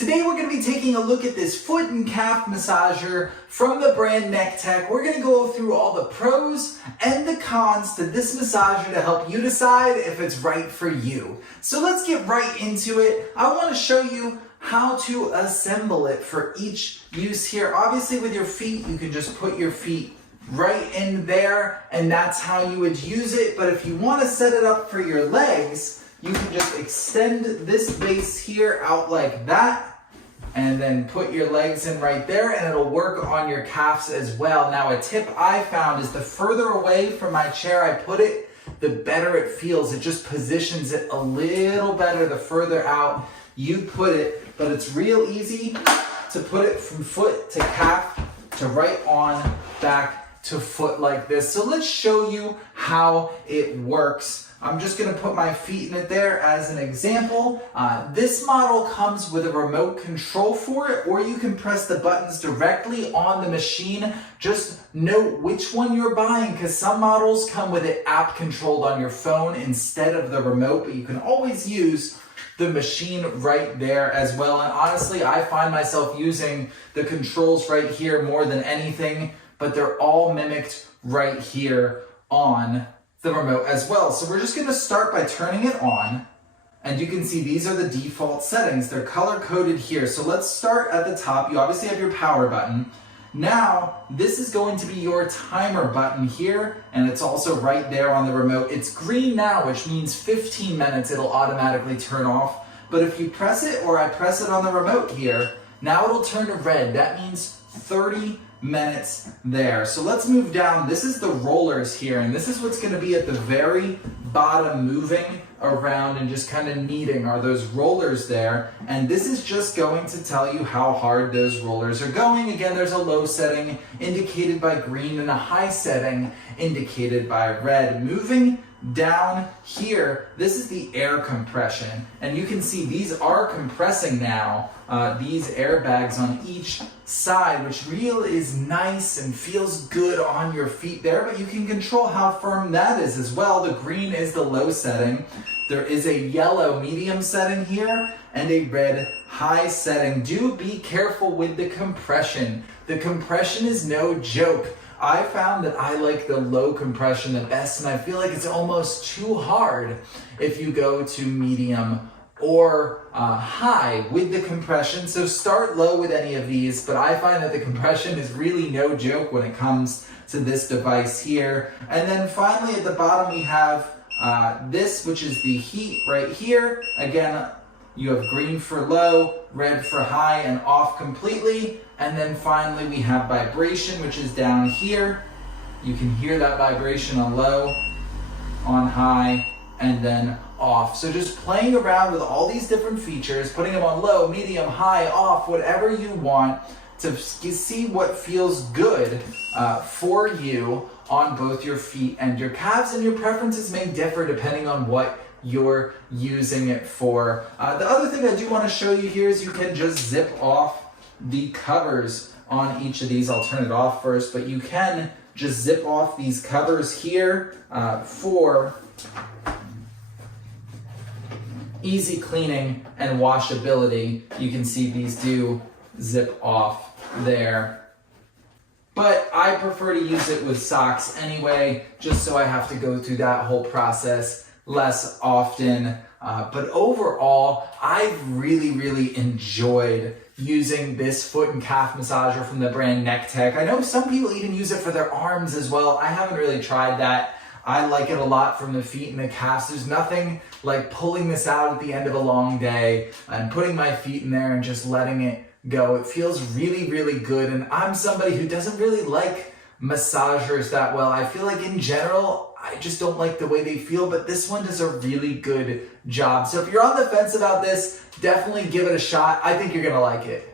Today we're going to be taking a look at this foot and calf massager from the brand Nekteck. We're going to go through all the pros and the cons to this massager to help you decide if it's right for you. So let's get right into it. I want to show you how to assemble it for each use here. Obviously with your feet, you can just put your feet right in there and that's how you would use it. But if you want to set it up for your legs, you can just extend this base here out like that and then put your legs in right there and it'll work on your calves as well. Now a tip I found is the further away from my chair I put it, the better it feels. It just positions it a little better the further out you put it, but it's real easy to put it from foot to calf to right on back to foot like this. So let's show you how it works. I'm just going to put my feet in it there as an example. This model comes with a remote control for it, or you can press the buttons directly on the machine. Just note which one you're buying, because some models come with it app controlled on your phone instead of the remote, but you can always use the machine right there as well. And honestly, I find myself using the controls right here more than anything, but they're all mimicked right here on the remote as well. So we're just going to start by turning it on, and you can see these are the default settings. They're color coded here. So let's start at the top. You obviously have your power button. Now this is going to be your timer button here, and it's also right there on the remote. It's green now, which means 15 minutes it'll automatically turn off. But if you press it, or I press it on the remote here, now it'll turn to red. That means 30 minutes there. So let's move down. This is the rollers here, and this is what's going to be at the very bottom, moving around and just kind of kneading are those rollers there. And this is just going to tell you how hard those rollers are going. Again, there's a low setting indicated by green and a high setting indicated by red. Moving down here, this is the air compression, and you can see these are compressing now, these airbags on each side, which really is nice and feels good on your feet there, but you can control how firm that is as well. The green is the low setting. There is a yellow medium setting here and a red high setting. Do be careful with the compression. The compression is no joke. I found that I like the low compression the best, and I feel like it's almost too hard if you go to medium or high with the compression. So start low with any of these, but I find that the compression is really no joke when it comes to this device here. And then finally at the bottom we have this, which is the heat right here. Again, you have green for low, red for high, and off completely. And then finally we have vibration, which is down here. You can hear that vibration on low, on high, and then off. So just playing around with all these different features, putting them on low, medium, high, off, whatever you want to see what feels good for you on both your feet and your calves. And your preferences may differ depending on what you're using it for. The other thing I do want to show you here is you can just zip off the covers on each of these. I'll turn it off first, but you can just zip off these covers here for easy cleaning and washability. You can see these do zip off there. But I prefer to use it with socks anyway, just so I have to go through that whole process less often. But overall, I've really enjoyed using this foot and calf massager from the brand Nekteck. I know some people even use it for their arms as well. I haven't really tried that. I like it a lot from the feet and the calves. There's nothing like pulling this out at the end of a long day and putting my feet in there and just letting it go. It feels really good, and I'm somebody who doesn't really like massagers that well. I feel like in general, I just don't like the way they feel, but this one does a really good job. So if you're on the fence about this, definitely give it a shot. I think you're gonna like it.